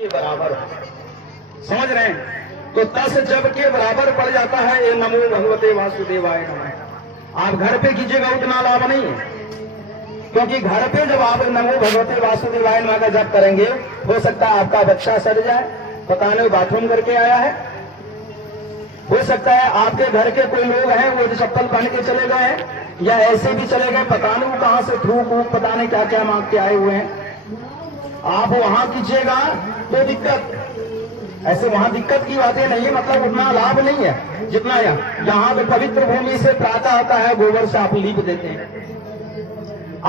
के बराबर हो। समझ रहे हैं? तो 10 जब के बराबर पड़ जाता है ये नमो भगवते वासुदेवाय नमः। आप घर पे कीजिएगा उतना लाभ नहीं है, क्योंकि घर पे जब आप नमो भगवते वासुदेवाय नमः का जप करेंगे, हो सकता है आपका बच्चा सड़ जाए, पता नहीं बाथरूम करके आया है। हो सकता है आपके घर के कोई लोग हैं वो चप्पल पहन के चले गए हैं, या ऐसे भी चले गए, पता नहीं कहां से थूक वूक पता नहीं क्या क्या मांग के आए हुए हैं। आप वहां कीजिएगा तो दिक्कत, ऐसे वहां दिक्कत की बातें नहीं, मतलब उतना लाभ नहीं है जितना यहाँ तो पवित्र भूमि से प्रातः आता है, गोबर से आप लीप देते हैं।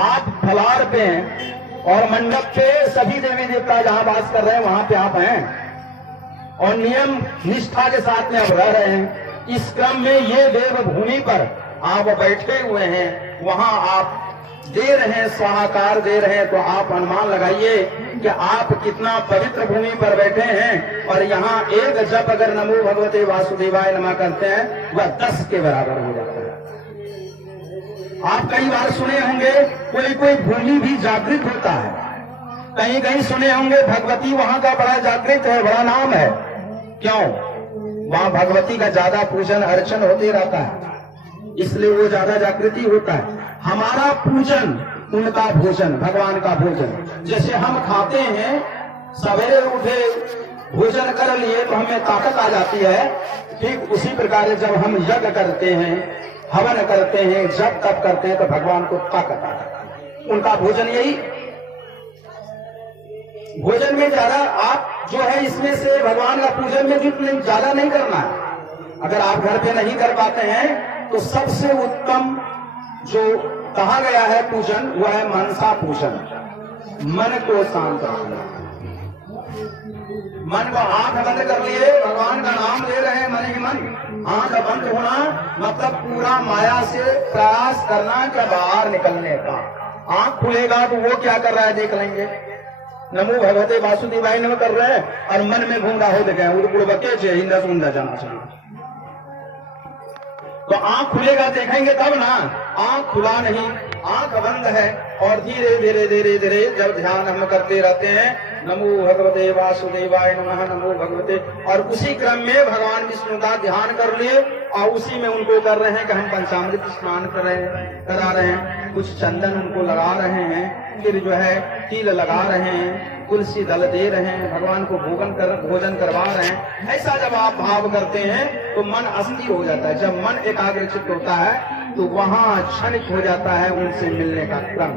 आप फलार पे हैं और मंडप पे सभी देवी देवता जहां वास कर रहे हैं वहां पे आप हैं और नियम निष्ठा के साथ में आप रह रहे हैं। इस क्रम में ये देव भूमि पर आप बैठे हुए हैं, वहां आप दे रहे हैं, स्वाहाकार दे रहे हैं, तो आप अनुमान लगाइए कि आप कितना पवित्र भूमि पर बैठे हैं। और यहाँ एक जप अगर नमो भगवते वासुदेवाय नमः करते हैं वह 10 के बराबर हो जाता है। आप कई बार सुने होंगे कोई कोई भूमि भी जागृत होता है, कहीं कहीं सुने होंगे भगवती वहां का बड़ा जागृत है, बड़ा नाम है। क्यों? वहां भगवती का ज्यादा पूजन अर्चन होते रहता है, इसलिए वो ज्यादा जागृति होता है। हमारा पूजन उनका भोजन, भगवान का भोजन। जैसे हम खाते हैं, सवेरे उठे भोजन कर लिए तो हमें ताकत आ जाती है, ठीक उसी प्रकार जब हम यज्ञ करते हैं, हवन करते हैं, जप तप करते हैं तो भगवान को ताकत आ जाती है। उनका भोजन यही। भोजन में ज्यादा आप जो है इसमें से भगवान का पूजन में ज्यादा नहीं करना है। अगर आप घर पे नहीं कर पाते हैं तो सबसे उत्तम जो कहा गया है पूजन वह है मनसा पूजन। मन को शांत रखना, मन को आंख बंद कर लिए, भगवान का नाम ले रहे हैं मन ही मन। आंख बंद होना मतलब पूरा माया से प्रयास करना कि बाहर निकलने का। आंख खुलेगा तो वो क्या कर रहा है देख लेंगे, नमो भगवते वासुदेवाय नमः कर रहे हैं और मन में घूम रहा हो गए हिंदा सुंदा जाना चाहिए। तो आंख खुलेगा देखेंगे तब ना, आंख खुला नहीं, आंख बंद है। और धीरे धीरे धीरे धीरे जब ध्यान हम करते रहते हैं नमो भगवते वासुदेवाय नमः, नमो भगवते, और उसी क्रम में भगवान विष्णु का ध्यान कर लिए और उसी में उनको कर रहे हैं कि हम पंचामृत स्नान करा रहे हैं, कुछ चंदन उनको लगा रहे हैं, फिर जो है तिल लगा रहे हैं, तुलसी दल दे रहे हैं, भगवान को भोजन करवा रहे हैं। ऐसा जब आप भाव करते हैं तो मन अस्थिर हो जाता है। जब मन एकाग्रचित्त होता है तो वहां क्षणिक हो जाता है उनसे मिलने का क्रम।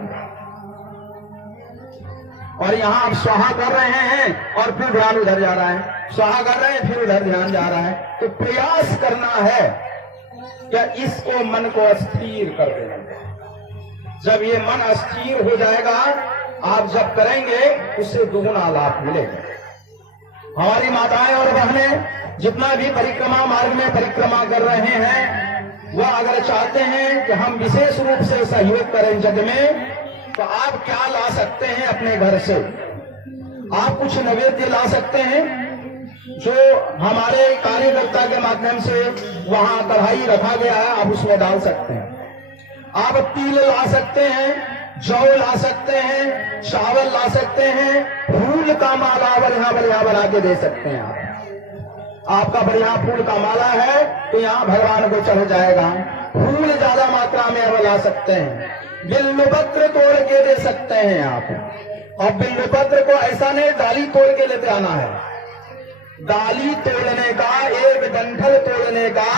और यहाँ आप स्वाहा कर रहे हैं और फिर ध्यान उधर जा रहा है, स्वाहा कर रहे हैं फिर उधर ध्यान जा रहा है। तो प्रयास करना है क्या इसको मन को अस्थिर कर देना। जब ये मन अस्थिर हो जाएगा, आप जब करेंगे उससे दुगुना लाभ मिलेगा। हमारी माताएं और बहनें जितना भी परिक्रमा मार्ग में परिक्रमा कर रहे हैं, वह अगर चाहते हैं कि हम विशेष रूप से सहयोग करें जग में, तो आप क्या ला सकते हैं अपने घर से? आप कुछ नैवेद्य ला सकते हैं जो हमारे कार्यकर्ता के माध्यम से वहां कढ़ाई रखा गया है, आप उसमें डाल सकते हैं। आप तिल ला सकते हैं, जौ ला सकते हैं, चावल ला सकते हैं, फूल का माला बढ़िया बना के दे सकते हैं। आपका बढ़िया फूल का माला है तो यहाँ भगवान को चढ़ जाएगा। फूल ज्यादा मात्रा में आप ला सकते हैं, बिल्वपत्र तोड़ के दे सकते हैं आप। और बिल्वपत्र को ऐसा नहीं डाली तोड़ के लेते आना है, डाली तोड़ने का, एक डंठल तोड़ने का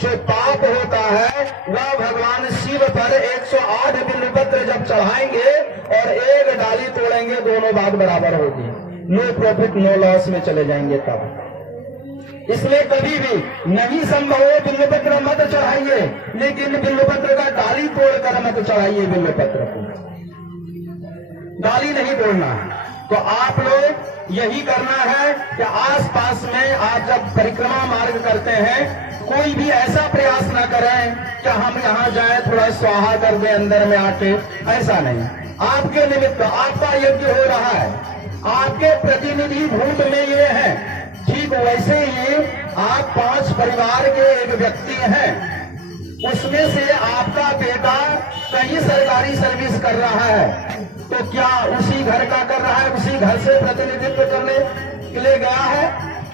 जो पाप होता है वह भगवान शिव पर 108 बिल्वपत्र जब चढ़ाएंगे और एक डाली तोड़ेंगे, दोनों बात बराबर होगी। नो प्रॉफिट नो लॉस में चले जाएंगे तब। इसलिए कभी भी नहीं संभव हो बिल्वपत्र मत चढ़ाइए, लेकिन बिल्वपत्र का डाली तोड़कर मत चढ़ाइए। बिल्वपत्र को डाली नहीं तोड़ना है। तो आप लोग यही करना है कि आसपास में आप जब परिक्रमा मार्ग करते हैं, कोई भी ऐसा प्रयास न करें कि हम यहाँ जाएं थोड़ा स्वाहा कर दें अंदर में आके, ऐसा नहीं। आपके निमित्त आपका यज्ञ हो रहा है, आपके प्रतिनिधि भूत में ये है, ठीक वैसे ही आप 5 परिवार के एक व्यक्ति हैं, उसमें से आपका बेटा कहीं सरकारी सर्विस कर रहा है, तो क्या उसी घर का कर रहा है, उसी घर से प्रतिनिधित्व करने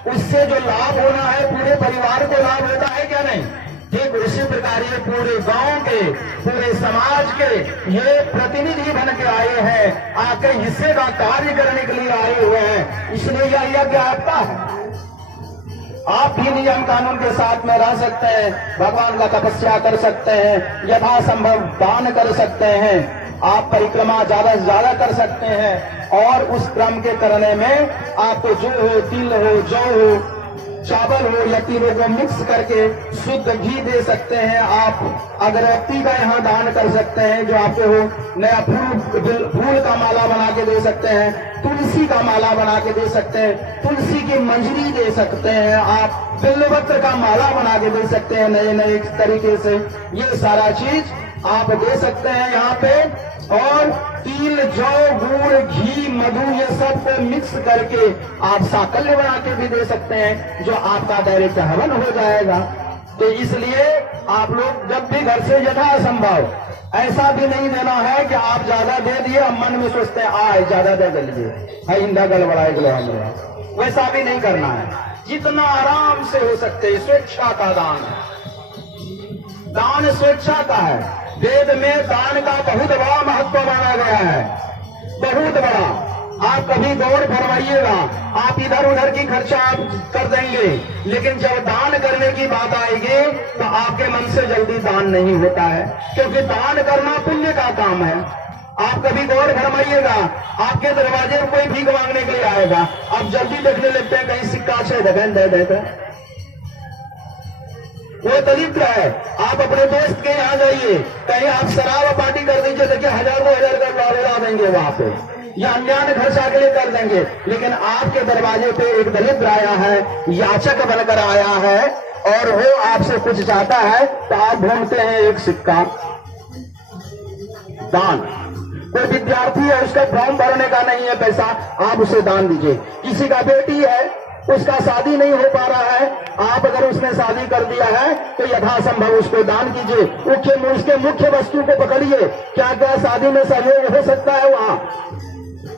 उससे जो लाभ होना है पूरे परिवार को लाभ होता है क्या नहीं। ठीक उसी प्रकार ये पूरे गांव के, पूरे समाज के ये प्रतिनिधि बन के आए हैं, आके हिस्से का कार्य करने के लिए आए हुए हैं। इसलिए यह यज्ञ आपका है। आप भी नियम कानून के साथ में रह सकते हैं, भगवान का तपस्या कर सकते हैं, यथासंभव दान कर सकते हैं, आप परिक्रमा ज्यादा से ज्यादा कर सकते हैं। और उस क्रम के करने में आपको जो हो, तिल हो, जौ हो, चावल हो या तीनों को मिक्स करके शुद्ध घी दे सकते हैं। आप अगरबत्ती का यहाँ दान कर सकते हैं, जो आपके हो, नया फूल का माला बना के दे सकते हैं, तुलसी का माला बना के दे सकते हैं, तुलसी की मंजरी दे सकते हैं, आप बिल्वपत्र का माला बना के दे सकते हैं नए नए तरीके से। ये सारा चीज आप दे सकते हैं यहाँ पे। और तिल, जौ, गुड़, घी, मधु ये सब को मिक्स करके आप साकल्य बना के भी दे सकते हैं, जो आपका डायरेक्ट हवन हो जाएगा। तो इसलिए आप लोग जब भी घर से यथासंभव, ऐसा भी नहीं देना है कि आप ज्यादा दे दिए, हम मन में सोचते हैं आए ज्यादा दे दीजिए, इंदा गलबड़ा गलो हमारा, वैसा भी नहीं करना है। जितना आराम से हो सकते, स्वेच्छा का दान है, दान स्वेच्छा का है। वेद में दान का बहुत बड़ा महत्व माना गया है, बहुत बड़ा। आप कभी गौर फरमाइएगा, आप इधर उधर की खर्चा आप कर देंगे, लेकिन जब दान करने की बात आएगी तो आपके मन से जल्दी दान नहीं होता है, क्योंकि दान करना पुण्य का काम है। आप कभी गौर फरमाइएगा, आपके दरवाजे में कोई भीख मांगने के लिए आएगा, आप जल्दी देखने लगते हैं कहीं सिक्का छे दे देते, वो दलित है। आप अपने दोस्त के यहाँ जाइए, कहीं आप शराब पार्टी कर दीजिए, देखिए 1000-2000 का लौटा देंगे वहां पे, या अन्य खर्चा के लिए कर देंगे। लेकिन आपके दरवाजे पे एक दलित आया है, याचक बनकर आया है, और वो आपसे कुछ चाहता है, तो आप ढूंढते हैं एक सिक्का दान। कोई विद्यार्थी है, उसका फॉर्म भरने का नहीं है पैसा, आप उसे दान दीजिए। किसी का बेटी है, उसका शादी नहीं हो पा रहा है, आप अगर उसने शादी कर दिया है तो यथासंभव उसको दान कीजिए। उसके मुख्य वस्तु को पकड़िए, क्या क्या शादी में सहयोग हो सकता है, वहां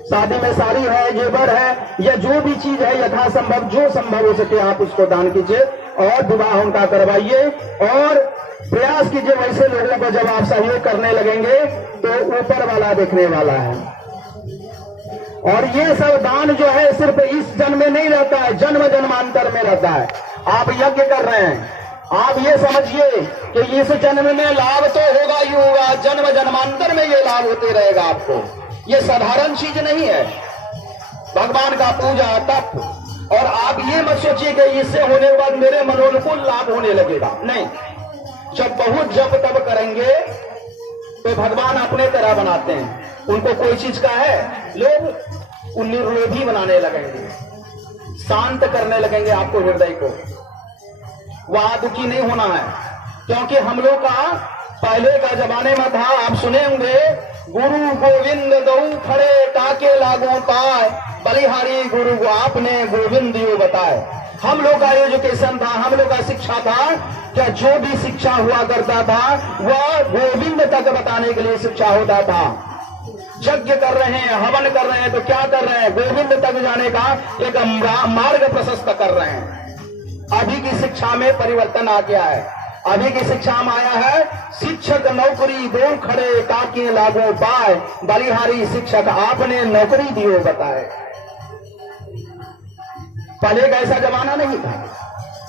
शादी में साड़ी है, जेवर है, या जो भी चीज है, यथासंभव जो संभव हो सके आप उसको दान कीजिए और विवाह उनका करवाइए। और प्रयास कीजिए, वैसे लोगों को जब आप सहयोग करने लगेंगे तो ऊपर वाला देखने वाला है। और ये सब दान जो है सिर्फ इस जन्म में नहीं रहता है, जन्म जन्मांतर में रहता है। आप यज्ञ कर रहे हैं, आप ये समझिए कि इस जन्म में लाभ तो होगा ही होगा, जन्म जन्मांतर में ये लाभ होते रहेगा आपको। ये साधारण चीज नहीं है, भगवान का पूजा तप। और आप ये मत सोचिए कि इससे होने के बाद मेरे मनोनुकूल लाभ होने लगेगा, नहीं। जब बहुत जप तप करेंगे तो भगवान अपने तरह बनाते हैं, उनको कोई चीज का है, लोग निर्लोभी बनाने लगेंगे, शांत करने लगेंगे आपको, हृदय को। वहां दुखी नहीं होना है, क्योंकि हम लोग का पहले का जमाने में था, आप सुने होंगे, गुरु गोविंद दो खड़े टाके लागू पाए, बलिहारी गुरु को आपने गोविंद यो बताए। हम लोग का एजुकेशन था, हम लोग का शिक्षा था, क्या जो भी शिक्षा हुआ करता था वह गोविंद तक बताने के लिए शिक्षा होता था। यज्ञ कर रहे हैं, हवन कर रहे हैं, तो क्या कर रहे हैं, गोविंद तक जाने का एक मार्ग प्रशस्त कर रहे हैं। अभी की शिक्षा में परिवर्तन आ गया है, अभी की शिक्षा में आया है, शिक्षक नौकरी दो खड़े ताकि लागू पाए, बलिहारी शिक्षक आपने नौकरी दियो बताए। पहले का ऐसा जमाना नहीं था,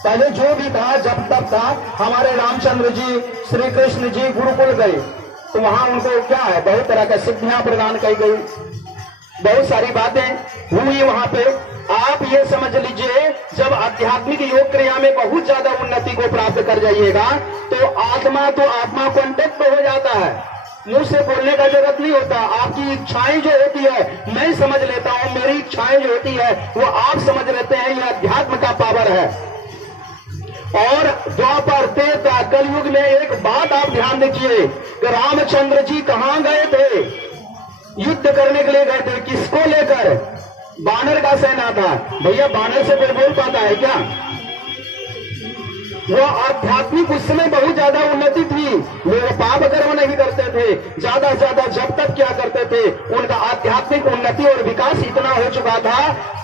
पहले जो भी था जब तब था। हमारे रामचंद्र जी, श्री कृष्ण जी गुरुकुल गए तो वहां उनको क्या है, बहुत तरह की सिद्धियां प्रदान की गई, बहुत सारी बातें हुई वहां पे। आप ये समझ लीजिए, जब आध्यात्मिक योग क्रिया में बहुत ज्यादा उन्नति को प्राप्त कर जाइएगा तो आत्मा कांटेक्ट हो जाता है, मुंह से बोलने का जरूरत नहीं होता। आपकी इच्छाएं जो होती है मैं समझ लेता हूं, मेरी इच्छाएं जो होती है वो आप समझ लेते हैं, ये अध्यात्म का पावर है। और द्वापर त्रेता कलयुग में एक बात आप ध्यान रखिए कि रामचंद्र जी कहां गए थे, युद्ध करने के लिए गए थे, किसको लेकर, बानर का सेना था। भैया बानर से कोई बोल पाता है क्या? वो आध्यात्मिक उस समय बहुत ज्यादा उन्नति थी, लोग पाप कर्म नहीं करते थे, ज्यादा से ज्यादा जब तक क्या करते थे, उनका आध्यात्मिक उन्नति और विकास इतना हो चुका था,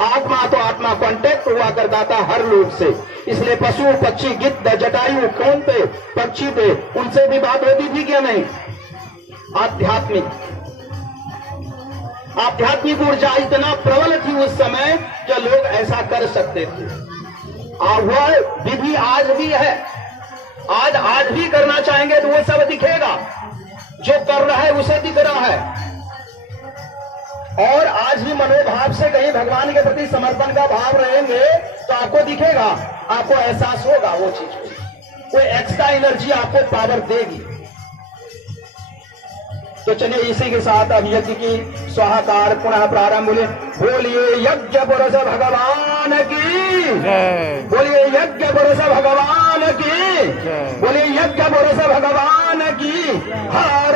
आत्मा तो आत्मा कांटेक्ट हुआ हुआ करता था हर लोग से। इसलिए पशु पक्षी गिद्ध जटायु कौन थे? पक्षी थे, उनसे भी बात होती थी क्या नहीं? आध्यात्मिक ऊर्जा इतना प्रबल थी उस समय कि लोग ऐसा कर सकते थे। और वह विधि आज भी है। आज भी करना चाहेंगे तो वो सब दिखेगा, जो कर रहा है उसे दिख रहा है। और आज भी मनोभाव से कहीं भगवान के प्रति समर्पण का भाव रहेंगे तो आपको दिखेगा, आपको एहसास होगा वो चीज को, कोई एक्स्ट्रा एनर्जी आपको पावर देगी। तो चलिए इसी के साथ अब यज्ञ की स्वाहाकार पुनः प्रारंभ। बोलिए यज्ञ पुरुष भगवान की, बोलिए यज्ञ पुरुष भगवान की, बोलिए यज्ञ पुरुष भगवान की। हर